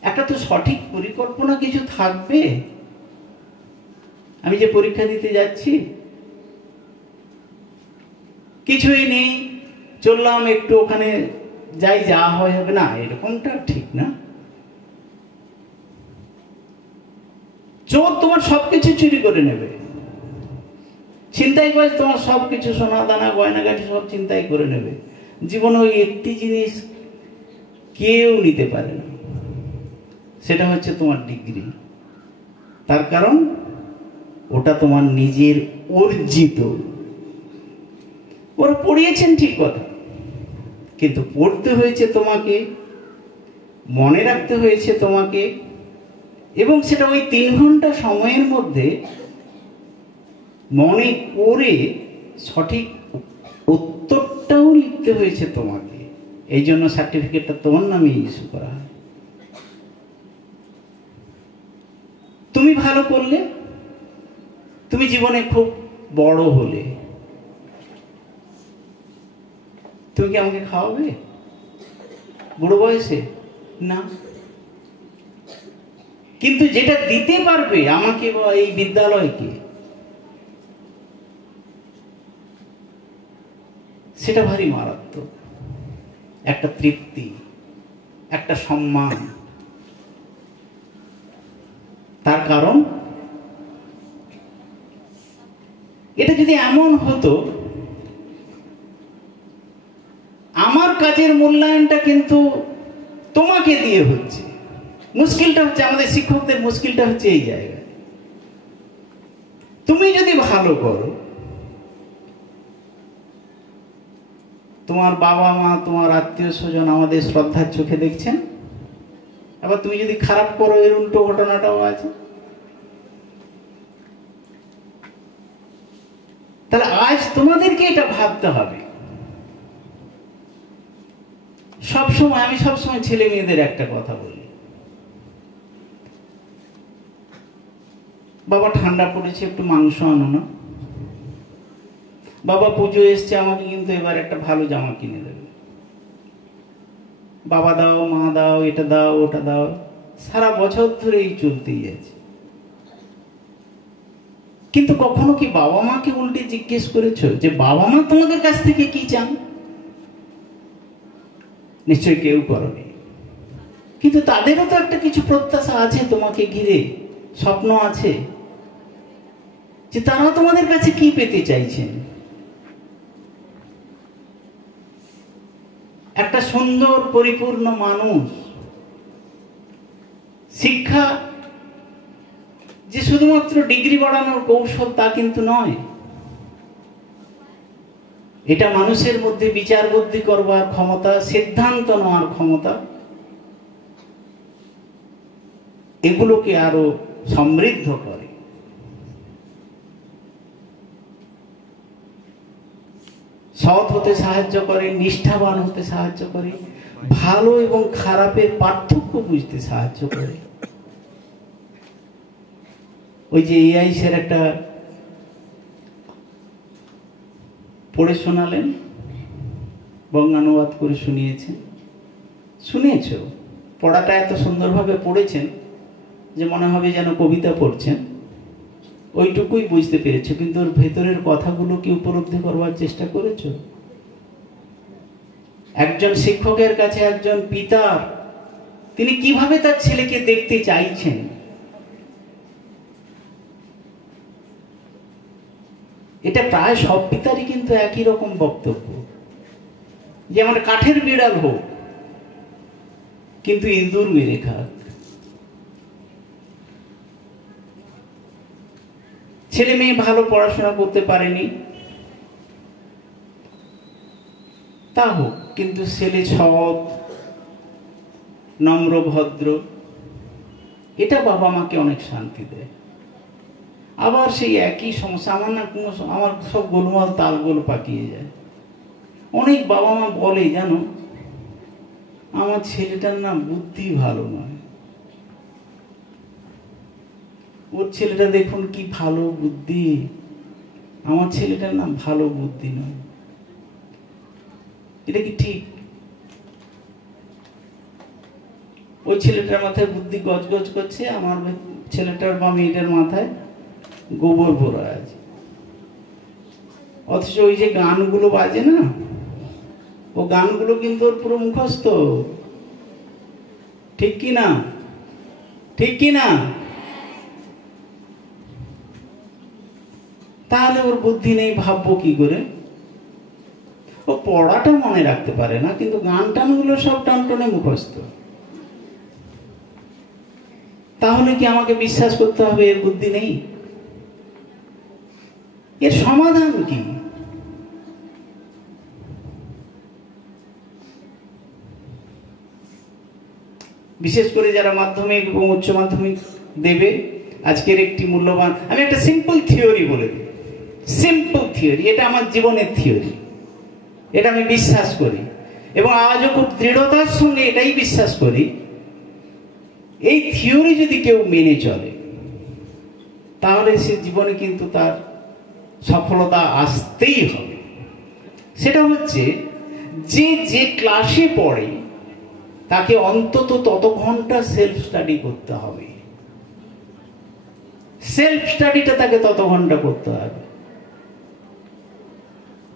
একটা তো সঠিক পরিকল্পনা কিছু থাকবে। আমি যে পরীক্ষা দিতে যাচ্ছি কিছুই নেই, চললাম একটু ওখানে যাই, যা হয় হবে, না এরকমটা ঠিক না। চোর তোমার সবকিছু চুরি করে নেবে, ছিনতাইবাজ তোমার সবকিছু সোনা দানা গয়নাগাটি সব চিন্তাই করে নেবে। জীবনে ওই একটি জিনিস কেউ নিতে পারে না, সেটা হচ্ছে তোমার ডিগ্রি। তার কারণ ওটা তোমার নিজের অর্জিত। ওরা পড়িয়েছেন ঠিক কথা, কিন্তু পড়তে হয়েছে তোমাকে, মনে রাখতে হয়েছে তোমাকে, এবং সেটা ওই 3 ঘন্টা সময়ের মধ্যে মনে করে সঠিক উত্তরটাও লিখতে হয়েছে তোমাকে। এই জন্য সার্টিফিকেটটা তোমার নামে ইস্যু করা হয়। তুমি ভালো করলে, তুমি জীবনে খুব বড় হলে, তুমি কি আমাকে খাওয়াবে বুড়ো বয়সে? না। কিন্তু যেটা দিতে পারবে আমাকে বা এই বিদ্যালয়কে, সেটা ভারী মারাত্মক। একটা তৃপ্তি, একটা সম্মান। তার কারণ এটা যদি এমন হতো, আমার কাজের মূল্যায়নটা কিন্তু তোমাকে দিয়ে হচ্ছে। মুশকিলটা হচ্ছে, আমাদের শিক্ষকদের মুশকিলটা হচ্ছে এই জায়গায়। তুমি যদি ভালো করো, তোমার বাবা মা, তোমার আত্মীয় স্বজন আমাদের শ্রদ্ধার চোখে দেখছেন। আবার তুমি যদি খারাপ করো, এর উল্টো ঘটনাটাও আছে। তাহলে আজ তোমাদেরকে এটা ভাবতে হবে। আমি সবসময় ছেলে মেয়েদের একটা কথা বলি, বাবা ঠান্ডা পড়েছে, একটু মাংস আনো না। বাবা পুজো এসছে, আমাকে কিন্তু এবার একটা ভালো জামা কিনে দেবে। বাবা দাও, মা দাও, এটা দাও, ওটা দাও। সারা বছর ধরে এই চলতেই আছে। কিন্তু কখনো কি বাবা মাকে উল্টে জিজ্ঞেস করেছো যে বাবা মা তোমাদের কাছ থেকে কি চান? নিশ্চয় কেউ করনি। কিন্তু তাদেরও তো একটা কিছু প্রত্যাশা আছে তোমাকে ঘিরে, স্বপ্ন আছে যে তারা তোমাদের কাছে কি পেতে চাইছেন। একটা সুন্দর পরিপূর্ণ মানুষ। শিক্ষা যে শুধুমাত্র ডিগ্রি বাড়ানোর কৌশল তা কিন্তু নয়। এটা মানুষের মধ্যে বিচার বুদ্ধি করবার ক্ষমতা, সিদ্ধান্ত নেওয়ার ক্ষমতা, এগুলোকে আরো সমৃদ্ধ করে। সৎ হতে সাহায্য করে, নিষ্ঠাবান হতে সাহায্য করে, ভালো এবং খারাপের পার্থক্য বুঝতে সাহায্য করে। ওই যে এআই স্যার একটা পড়ে শোনালেন, বঙ্গানুবাদ করে শুনিয়েছেন। শুনিয়েছ? পড়াটা এত সুন্দরভাবে পড়েছেন যে মনে হবে যেন কবিতা পড়ছেন। ওইটুকুই বুঝতে পেরেছো, কিন্তু ওর ভেতরের কথাগুলো কি উপলব্ধি করবার চেষ্টা করেছো? একজন শিক্ষকের কাছে একজন পিতা, তিনি কিভাবে তার ছেলেকে দেখতে চাইছেন, এটা প্রায় সব পিতারই কিন্তু একই রকম বক্তব্য, যে আমার কাঠের বিড়াল হোক কিন্তু ইঁদুর মেরে খাক। ছেলে মেয়ে ভালো পড়াশোনা করতে পারেনি, তা হোক, কিন্তু ছেলে সৎ, নম্র, ভদ্র, এটা বাবা মাকে অনেক শান্তি দেয়। আবার সেই একই সমস্যা, আমার সব গোলমাল তালগোল পাকিয়ে যায়। অনেক বাবা মা বলে, জানো আমার ছেলেটার না বুদ্ধি ভালো নয়, ওর ছেলেটা দেখুন কি ভালো বুদ্ধি, আমার ছেলেটার না ভালো বুদ্ধি নয়। এটা কি ঠিক? ওই ছেলেটার মাথায় বুদ্ধি গজগজ করছে, আমার ছেলেটার বা মেয়েটার মাথায় গোবর ভরা আছে। অথচ ওই যে গানগুলো বাজে না, ও গানগুলো কিন্তু ওর পুরো মুখস্থ। ঠিক কি না? ঠিক কি না? তাহলে ওর বুদ্ধি নেই, ভাববো কি করে? ও পড়াটা মনে রাখতে পারে না, কিন্তু গান টানগুলো সব টানটনে মুখস্থ। তাহলে কি আমাকে বিশ্বাস করতে হবে এর বুদ্ধি নেই? এর সমাধান কি? বিশেষ করে যারা মাধ্যমিক এবং উচ্চ মাধ্যমিক দেবে, আজকের একটি মূল্যবান, আমি একটা সিম্পল থিওরি বলে দিই। সিম্পল থিওরি, এটা আমার জীবনের থিওরি, এটা আমি বিশ্বাস করি এবং আজও খুব দৃঢ়তার সঙ্গে এটাই বিশ্বাস করি। এই থিওরি যদি কেউ মেনে চলে, তাহলে সে জীবনে কিন্তু তার সফলতা আসতেই হবে। সেটা হচ্ছে যে ক্লাসে পড়ে তাকে অন্তত তত ঘন্টা সেলফ স্টাডি করতে হবে। সেলফ স্টাডিটা তাকে তত ঘন্টা করতে হবে।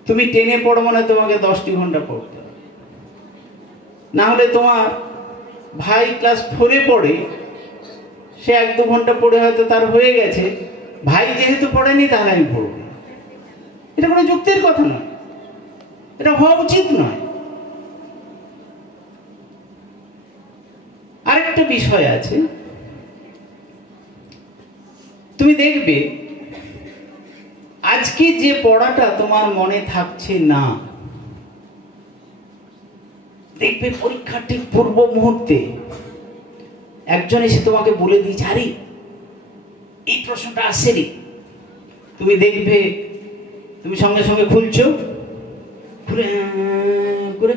তুমি 10-এ পড়ো মানে তোমাকে 10টি ঘন্টা পড়তে হবে। না হলে তোমার ভাই ক্লাস 4-এ পড়ে, সে 1-2 ঘন্টা পড়ে হয়তো তার হয়ে গেছে, ভাই যেহেতু পড়েনি তাহলে আমি পড়ব। এটা কোনো যুক্তির কথা নয়, এটা হওয়া উচিত নয়। আরেকটা বিষয় আছে, তুমি দেখবে আজকে যে পড়াটা তোমার মনে থাকছে না, দেখবে পরীক্ষার ঠিক পূর্ব মুহূর্তে একজন এসে তোমাকে বলে দিয়েছে, আরে এই প্রশ্নটা আসেনি। তুমি দেখবে তুমি সঙ্গে সঙ্গে খুলছো, খুলে করে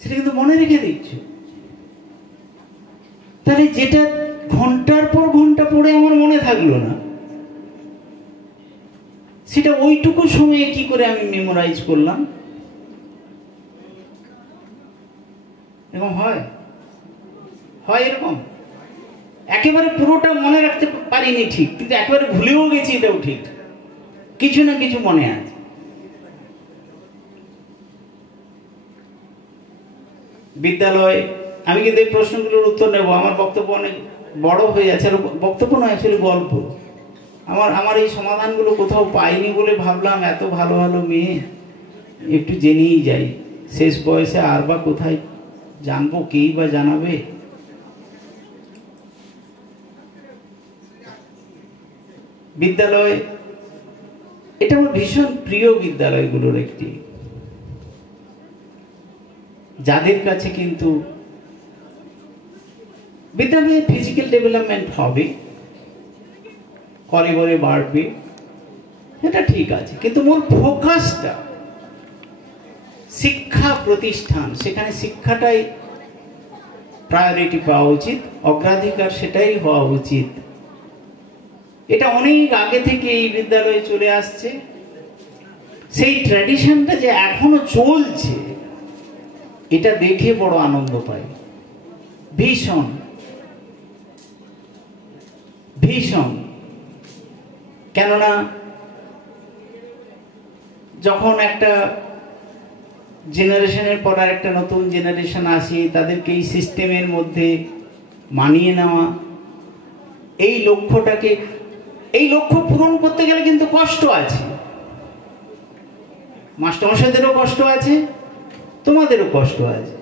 সেটা কিন্তু মনে রেখে দিচ্ছ। তাহলে যেটা ঘন্টার পর ঘন্টা পড়ে আমার মনে থাকলো না, সেটা ওইটুকু সময়ে কি করে আমি মেমোরাইজ করলাম? এরকম হয়? হয় এরকম? একেবারে পুরোটা মনে রাখতে পারিনি ঠিক, কিন্তু একেবারে ভুলেও গেছি এটাও ঠিক, কিছু না কিছু মনে আছে। বিদ্যালয়, আমি কিন্তু এই প্রশ্নগুলোর উত্তর নেব, আমার বক্তব্য অনেক বড় হয়ে যাচ্ছে। আর বক্তব্য নয়, অ্যাকচুয়ালি গল্প। আমার এই সমাধানগুলো কোথাও পাইনি বলে ভাবলাম এত ভালো ভালো মেয়ে একটু জেনেই যাই। শেষ বয়সে আর বা কোথায় জানবো, কেই বা জানাবে। বিদ্যালয়, এটা আমার ভীষণ প্রিয় বিদ্যালয়গুলোর একটি, যাদের কাছে কিন্তু বিদ্যালয়ে ফিজিক্যাল ডেভেলপমেন্ট হবে, কলেবরে বাড়বে, এটা ঠিক আছে, কিন্তু মূল ফোকাসটা শিক্ষা প্রতিষ্ঠান, সেখানে শিক্ষাটাই প্রায়োরিটি পাওয়া উচিত, অগ্রাধিকার সেটাই হওয়া উচিত। এটা অনেক আগে থেকে এই বিদ্যালয়ে চলে আসছে। সেই ট্র্যাডিশনটা যে এখনো চলছে, এটা দেখে বড় আনন্দ পাই, ভীষণ ভীষণ। কেননা যখন একটা জেনারেশনের পর আর একটা নতুন জেনারেশন আসে, তাদেরকে এই সিস্টেমের মধ্যে মানিয়ে নেওয়া, এই লক্ষ্য পূরণ করতে গেলে কিন্তু কষ্ট আছে। মাস্টারমশাইদেরও কষ্ট আছে, তোমাদেরও কষ্ট আছে।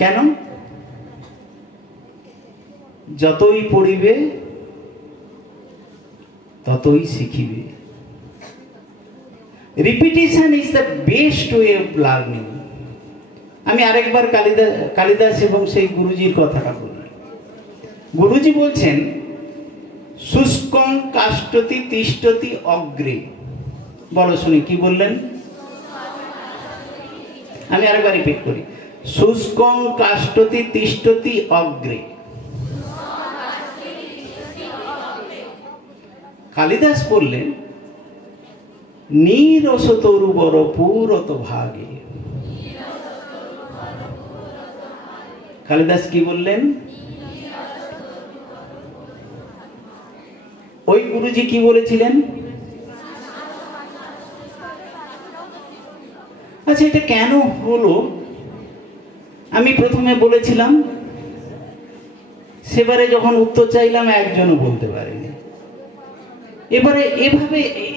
কেন? যতই পড়িবে ততই শিখিবে। Repetition is the best way of learning. আমি আরেকবার কালিদাস এবং সেই গুরুজির কথাটা বলি। গুরুজি বলছেন, শুষ্কং কাষ্ঠতি তিষ্ঠতি অগ্রে। বলো শুনি, কি বললেন? আমি আরেকবার রিপিট করি, শুষ্কং কাষ্ঠতি তিষ্ঠতি অগ্রে। কালিদাস বললেন, নীরস তরু বর পুরত ভাগে। কালিদাস কি বললেন? ওই গুরুজি কি বলেছিলেন? আচ্ছা, এটা কেন হলো? আমি প্রথমে বলেছিলাম, সেবারে যখন উত্তর চাইলাম একজনও বলতে পারেনি।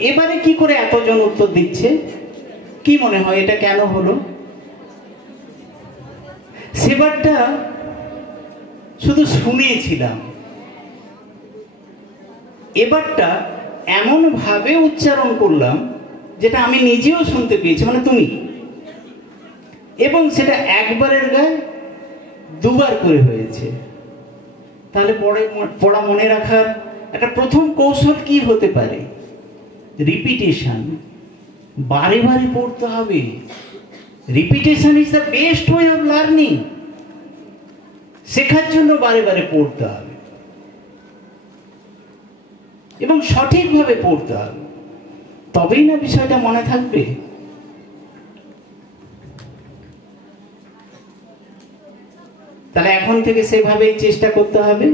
এবারে কি করে এতজন উত্তর দিচ্ছে? কি মনে হয় এটা কেন হলো? সেবারটা শুধু শুনেছিলাম, এবারটা এমন ভাবে উচ্চারণ করলাম যেটা আমি নিজেও শুনতে পেয়েছি, মানে তুমি, এবং সেটা একবারের গায়ে দুবার করে হয়েছে। তাহলে পড়া মনে রাখার একটা প্রথম কৌশল কি হতে পারে? রিপিটেশন। বারে বারে পড়তে হবে। Repetition is the best way of learning. শেখার জন্য বারে বারে পড়তে হবে এবং সঠিকভাবে পড়তে হবে, তবেই না বিষয়টা মনে থাকবে। তাহলে এখন থেকে সেভাবেই চেষ্টা করতে হবে।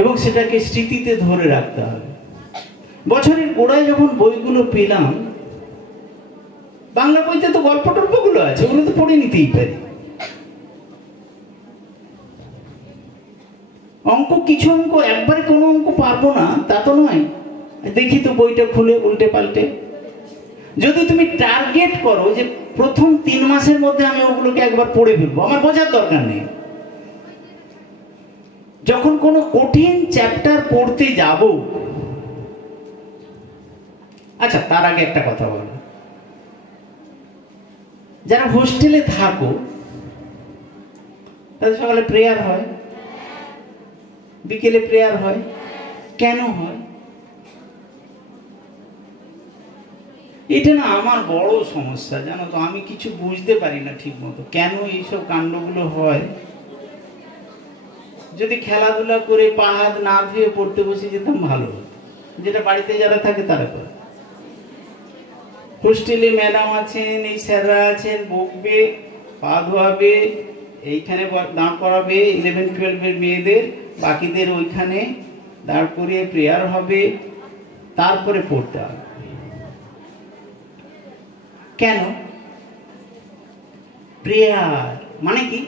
এবং সেটাকে স্মৃতিতে ধরে রাখতে হবে। বছরের গোড়ায় যখন বইগুলো পেলাম, বাংলা বইতে তো গল্প টল্পগুলো আছে, ওগুলো তো পড়ে নিতেই পারি। অঙ্ক, কিছু অঙ্ক একবারে কোনো অঙ্ক পারবো না তা তো নয়, দেখি তো বইটা খুলে উল্টে পাল্টে। যদি তুমি টার্গেট করো যে প্রথম 3 মাসের মধ্যে আমি ওগুলোকে একবার পড়ে ফেলবো, আমার বোঝার দরকার নেই। যখন কোনো কঠিন চ্যাপ্টার পড়তে যাব, আচ্ছা তার আগে একটা কথা বলো, যারা হোস্টেলে থাকো তাদের সকালে প্রেয়ার হয়, বিকেলে প্রেয়ার হয়, কেন হয়? এটা না আমার বড় সমস্যা, জানো তো। আমি কিছু বুঝতে পারি না ঠিক মতো কেন এইসব কাণ্ডগুলো হয়। যদি খেলাধুলা করে পা হাত না ধুয়ে পড়তে বসে যেতাম ভালো হতো, যেটা বাড়িতে যারা থাকে তারা করে। হোস্টেলে ম্যাডাম আছেন, এই স্যাররা আছেন, বকবে, পা ধোয়াবে, এইখানে দাঁড় করাবে 11-12 মেয়েদের, বাকিদের ওইখানে দাঁড় করিয়ে প্রেয়ার হবে, তারপরে পড়তে হবে। কেন? প্রেয়ার মানে কি?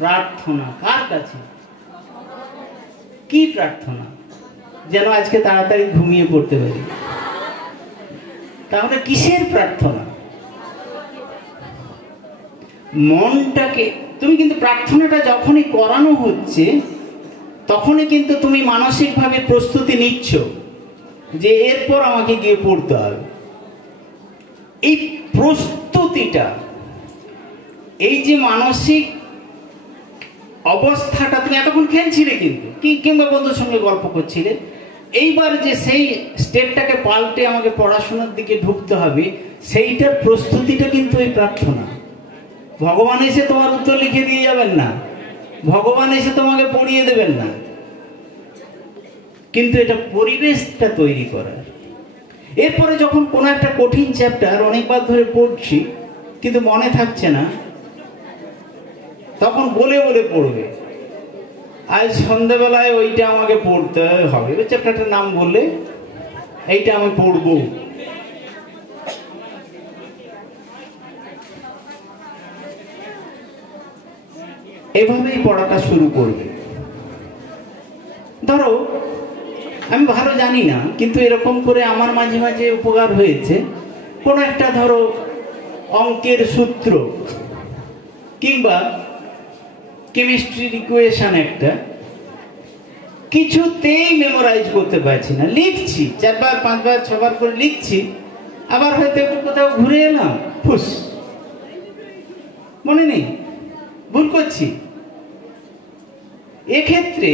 প্রার্থনা। কার কাছে? কি প্রার্থনা? যেন আজকে তাড়াতাড়ি ঘুমিয়ে পড়তে পারি। তাহলে কিসের প্রার্থনা? মনটাকে তুমি কিন্তু প্রার্থনাটা যখনই করানো হচ্ছে তখনই কিন্তু তুমি মানসিকভাবে প্রস্তুতি নিচ্ছ যে এরপর আমাকে গিয়ে পড়তে হবে। এই প্রস্তুতিটা, এই যে মানসিক অবস্থাটা, তুমি এতক্ষণ খেলছিলে কিন্তু কিংবা বন্ধুর সঙ্গে গল্প করছিলে, এইবার যে সেই স্টেপটাকে পাল্টে আমাকে পড়াশোনার দিকে ঢুকতে হবে, সেইটার প্রস্তুতিটা কিন্তু এই প্রার্থনা। ভগবান এসে তোমার উত্তর লিখে দিয়ে যাবেন না, ভগবান এসে তোমাকে পড়িয়ে দেবেন না, কিন্তু এটা পরিবেশটা তৈরি করার। এরপরে যখন কোনো একটা কঠিন চ্যাপ্টার অনেকবার ধরে পড়ছি কিন্তু মনে থাকছে না, তখন বলে বলে পড়বে, আজ সন্ধ্যাবেলায় ওইটা আমাকে পড়তে হবে, ওই চ্যাপ্টারটার নাম বললে এইটা আমি পড়বো। এভাবেই পড়াটা শুরু করবে। ধরো আমি ভালো জানি না, কিন্তু এরকম করে আমার মাঝে মাঝে উপকার হয়েছে। কোনো একটা ধরো অঙ্কের সূত্র কিংবা কেমিস্ট্রির ইকুয়েশন একটা কিছুতেই মেমোরাইজ করতে পারছি না, লিখছি 4বার 5বার 6বার করে লিখছি, আবার হয়তো একটু কোথাও ঘুরে এলাম, ফুস, মনে নেই, ভুল করছি। এক্ষেত্রে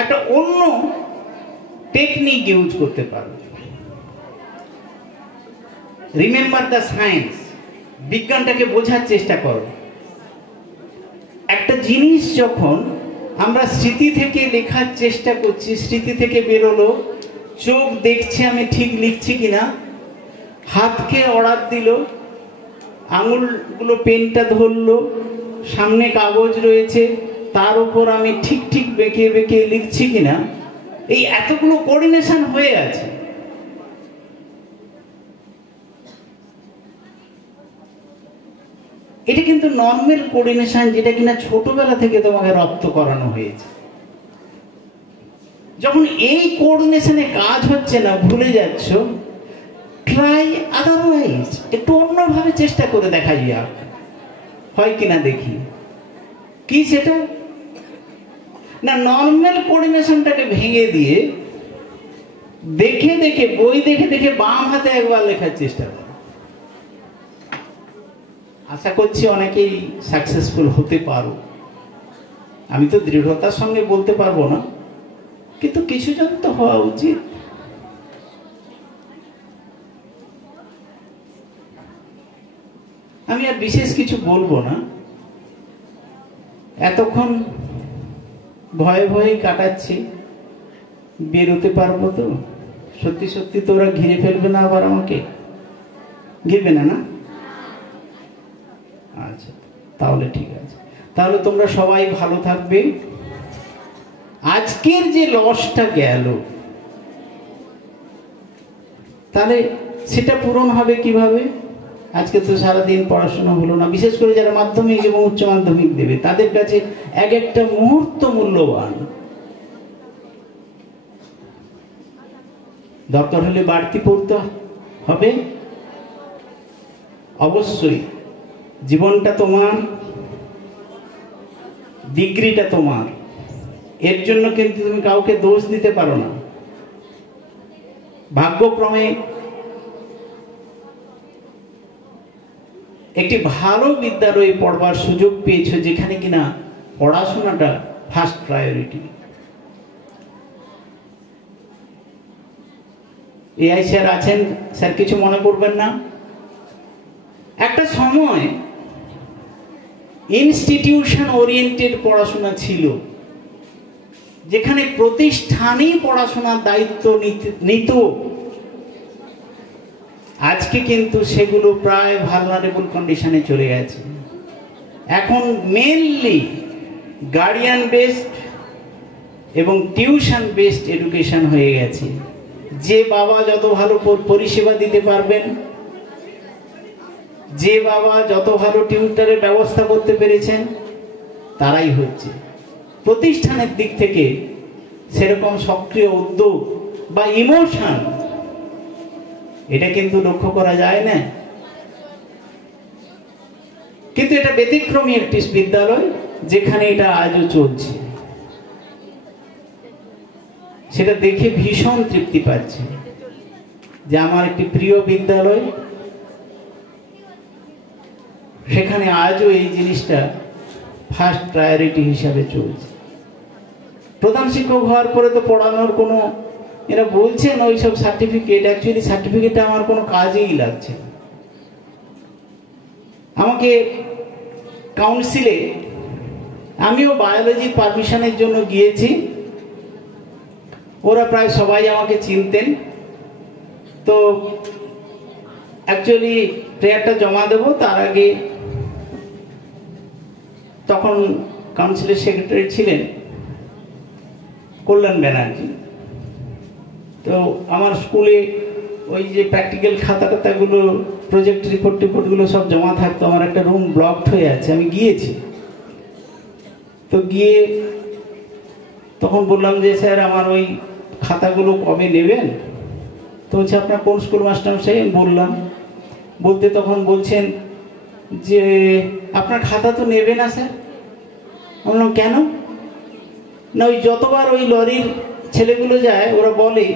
একটা অন্য টেকনিক ইউজ করতে পারো। রিমেম্বার দ্য সায়েন্স, বিজ্ঞানটাকে বোঝার চেষ্টা করো। একটা জিনিস যখন আমরা স্মৃতি থেকে লেখার চেষ্টা করছি, স্মৃতি থেকে বেরোলো, চোখ দেখছে আমি ঠিক লিখছি কিনা, হাতকে অর্ডার দিল, আঙুলগুলো পেনটা ধরলো, সামনে কাগজ রয়েছে, তার উপর আমি ঠিক ঠিক বেঁকে বেঁকে লিখছি কিনা, এই এতগুলো কোঅর্ডিনেশন হয়ে আছে। এটা কিন্তু নর্মাল কোঅর্ডিনেশন, যেটা কিনা ছোটবেলা থেকে তোমাকে রপ্ত করানো হয়েছে। যখন এই কোঅর্ডিনেশনে কাজ হচ্ছে না, ভুলে যাচ্ছ, ট্রাই আদারওয়াইজ, একটু অন্যভাবে চেষ্টা করে দেখা যাক, হয় কিনা দেখি। কি সেটা? না, নর্মাল কোঅর্ডিনেশনটাকে ভেঙে দিয়ে দেখে দেখে, বই দেখে দেখে বাম হাতে একবার লেখার চেষ্টা করো। আশা করছি অনেকেই সাকসেসফুল হতে পারো। আমি তো দৃঢ়তার সঙ্গে বলতে পারবো না, কিন্তু কিছুজন তো হওয়া উচিত। আমি আর বিশেষ কিছু বলবো না, এতক্ষণ ভয়ে ভয়ে কাটাচ্ছি, বেরোতে পারবো তো? সত্যি সত্যি তো ওরা ঘিরে ফেলবে না আবার আমাকে? ঘিরবে না? না, আচ্ছা, তাহলে ঠিক আছে। তাহলে তোমরা সবাই ভালো থাকবে, আজকের যে লসটা গেল, তাহলে সেটা পূরণ হবে কিভাবে? আজকে তো সারাদিন পড়াশোনা হলো না, বিশেষ করে যারা মাধ্যমিক এবং উচ্চ মাধ্যমিক দেবে তাদের কাছে এক একটা মুহূর্ত মূল্যবান। দরকার হলে বাড়তি পড়তে হবে, অবশ্যই। জীবনটা তোমার, ডিগ্রিটা তোমার, এর জন্য কিন্তু তুমি কাউকে দোষ দিতে পারো না। ভাগ্যক্রমে একটি ভালো বিদ্যালয়ে পড়বার সুযোগ পেয়েছো, যেখানে কিনা পড়াশোনাটা ফার্স্ট প্রায়োরিটি। এআই স্যার আছেন, স্যার কিছু মনে করবেন না। একটা সময় ইনস্টিটিউশন ওরিয়েন্টেড পড়াশোনা ছিল, যেখানে প্রতিষ্ঠানই পড়াশোনার দায়িত্ব নিত। আজকে কিন্তু সেগুলো প্রায় ভালনারেবল কন্ডিশনে চলে গেছে। এখন মেনলি গার্ডিয়ান বেসড এবং টিউশন বেসড এডুকেশন হয়ে গেছে। যে বাবা যত ভালো পরিষেবা দিতে পারবেন, যে বাবা যত ভালো টিউটরের ব্যবস্থা করতে পেরেছেন, তারাই হচ্ছে। প্রতিষ্ঠানের দিক থেকে সেরকম সক্রিয় উদ্যোগ বা ইমোশন এটা কিন্তু লক্ষ্য করা যায় না। কিন্তু এটা ব্যতিক্রমী একটি বিদ্যালয়, যেখানে এটা আজও চলছে। সেটা দেখে ভীষণ তৃপ্তি পাচ্ছে যে আমার একটি প্রিয় বিদ্যালয়, সেখানে আজও এই জিনিসটা ফার্স্ট প্রায়োরিটি হিসাবে চলছে। প্রধান শিক্ষক হওয়ার পরে তো পড়ানোর কোনো, এরা বলছেন ওইসব সার্টিফিকেট, অ্যাকচুয়ালি সার্টিফিকেটটা আমার কোনো কাজেই লাগছে না। আমাকে কাউন্সিলে, আমিও বায়োলজি পারমিশনের জন্য গিয়েছি, ওরা প্রায় সবাই আমাকে চিনতেন। তো অ্যাকচুয়ালি প্রেয়ারটা জমা দেবো তার আগে, তখন কাউন্সিলের সেক্রেটারি ছিলেন কল্যাণ ব্যানার্জি। তো আমার স্কুলে ওই যে প্র্যাকটিক্যাল খাতা টাতাগুলো, প্রজেক্ট রিপোর্টগুলো সব জমা থাকতো। আমার একটা রুম ব্লকড হয়ে আছে, আমি গিয়েছি। তো গিয়ে তখন বললাম যে স্যার আমার ওই খাতাগুলো কবে নেবেন? তো হচ্ছে আপনার কোন স্কুল মাস্টার সাহেব? বললাম, বলতে তখন বলছেন যে আপনার খাতা তো নেবে না স্যার। বললাম কেন? না ওই যতবার ওই লরির ছেলেগুলো যায় ওরা বলে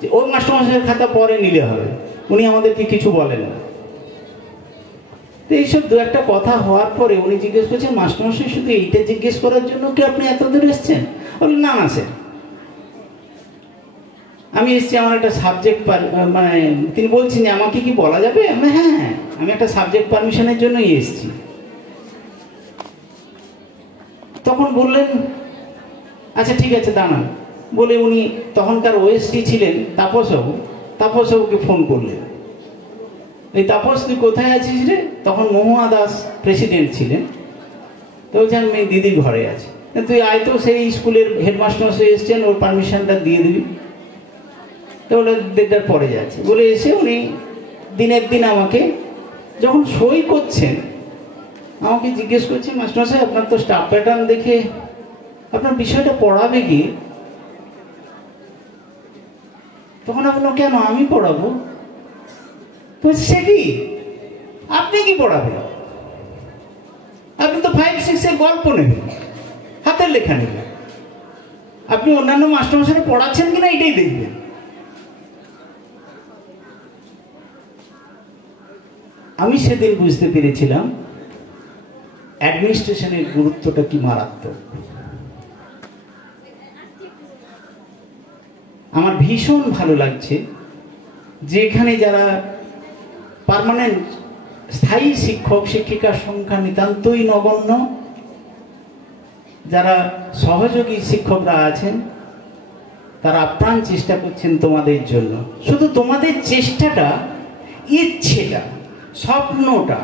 যে ওই মাস্টারমশাইয়ের খাতা পরে নিলে হবে, উনি আমাদেরকে কিছু বলেন না। তো এইসব দু একটা কথা হওয়ার পরে উনি জিজ্ঞেস করছেন, মাস্টারমশাই শুধু এইটা জিজ্ঞেস করার জন্য কি আপনি এত দূর এসছেন? বললেন না না স্যার, আমি এসছি আমার একটা সাবজেক্ট, মানে তিনি বলছেন যে আমাকে কি বলা যাবে? হ্যাঁ, আমি একটা সাবজেক্ট পারমিশনের জন্যই এসছি। তখন বললেন আচ্ছা ঠিক আছে দাঁড়ান, বলে উনি তখনকার ওএসডি ছিলেন তাপসবাবু, তাপসবাবুকে ফোন করলেন, এই তাপস তুই কোথায় আছিস রে? তখন মহুয়া দাস প্রেসিডেন্ট ছিলেন। তো বলছেন আমি দিদির ঘরে আছি। তুই আয় তো, সেই স্কুলের হেডমাস্টার এসছেন, ওর পারমিশনটা দিয়ে দিবি। তো বলে দেড়টার পরে যাচ্ছে বলে এসে উনি দিনের দিন আমাকে যখন সই করছেন আমাকে জিজ্ঞেস করছেন, মাস্টারমশাই আপনার তো স্টাফ প্যাটার্ন দেখে আপনার বিষয়টা পড়াবে কি? তখন আমি বললাম কেন, আমি পড়াবো? তো সে কি, আপনি কি পড়াবেন? আপনি তো 5-6 গল্প নেবেন, হাতের লেখা নেবেন। আপনি অন্যান্য মাস্টারমশাইরা পড়াচ্ছেন কিনা এটাই দেখবেন। আমি সেদিন বুঝতে পেরেছিলাম অ্যাডমিনিস্ট্রেশনের গুরুত্বটা কি মারাত্মক। আমার ভীষণ ভালো লাগছে যে এখানে যারা পার্মানেন্ট স্থায়ী শিক্ষক শিক্ষিকার সংখ্যা নিতান্তই নগণ্য, যারা সহযোগী শিক্ষকরা আছেন তারা আপ্রাণ চেষ্টা করছেন তোমাদের জন্য। শুধু তোমাদের চেষ্টাটা, ইচ্ছেটা, স্বপ্নটা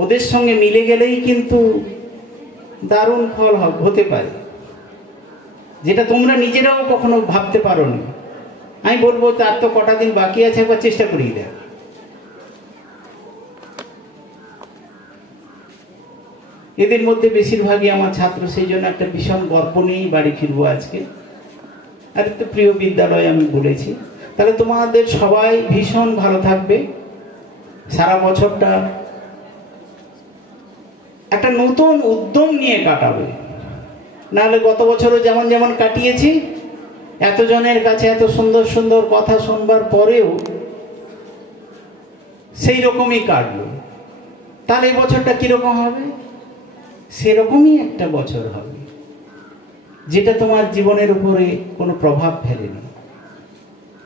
ওদের সঙ্গে মিলে গেলেই কিন্তু দারুণ ফল হতে পারে। যেটা তোমরা নিজেরাও কখনো ভাবতে পারো নি। আমি বলবো তার তো কটা দিন বাকি আছে, একবার চেষ্টা করিয়ে দেখ। এদের মধ্যে বেশিরভাগই আমার ছাত্র, সেই জন্য একটা ভীষণ গর্ব নিয়েই বাড়ি ফিরবো আজকে। আর একটা প্রিয় বিদ্যালয় আমি বলেছি। তাহলে তোমাদের সবাই ভীষণ ভালো থাকবে, সারা বছরটা একটা নতুন উদ্যম নিয়ে কাটাবে। নাহলে গত বছরও যেমন যেমন কাটিয়েছি, এতজনের কাছে এত সুন্দর সুন্দর কথা শুনবার পরেও সেই রকমই কাটলো। তাহলে এই বছরটা কিরকম হবে? সেরকমই একটা বছর হবে, যেটা তোমার জীবনের উপরে কোনো প্রভাব ফেলেনি।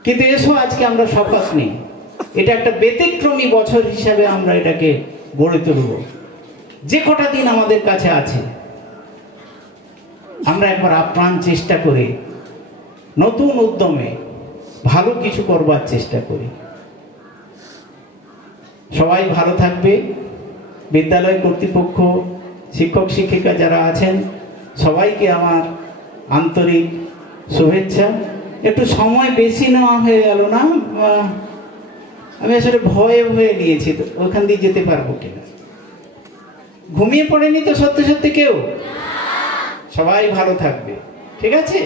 কিন্তু এসো আজকে আমরা শপথ নিই, এটা একটা ব্যতিক্রমী বছর হিসাবে আমরা এটাকে গড়ে তুলব। যে কটা দিন আমাদের কাছে আছে, আমরা একবার আপ্রাণ চেষ্টা করে নতুন উদ্যমে ভালো কিছু করবার চেষ্টা করি। সবাই ভালো থাকবে। বিদ্যালয় কর্তৃপক্ষ, শিক্ষক শিক্ষিকা যারা আছেন, সবাইকে আমার আন্তরিক শুভেচ্ছা। একটু সময় বেশি নেওয়া হয়ে গেল না? আমি আসলে ভয়ে ভয়ে নিয়েছি, তো ওখান দিয়ে যেতে পারবো কিনা। ঘুমিয়ে পড়েনি তো সত্যি সত্যি কেউ? সবাই ভালো থাকবে, ঠিক আছে?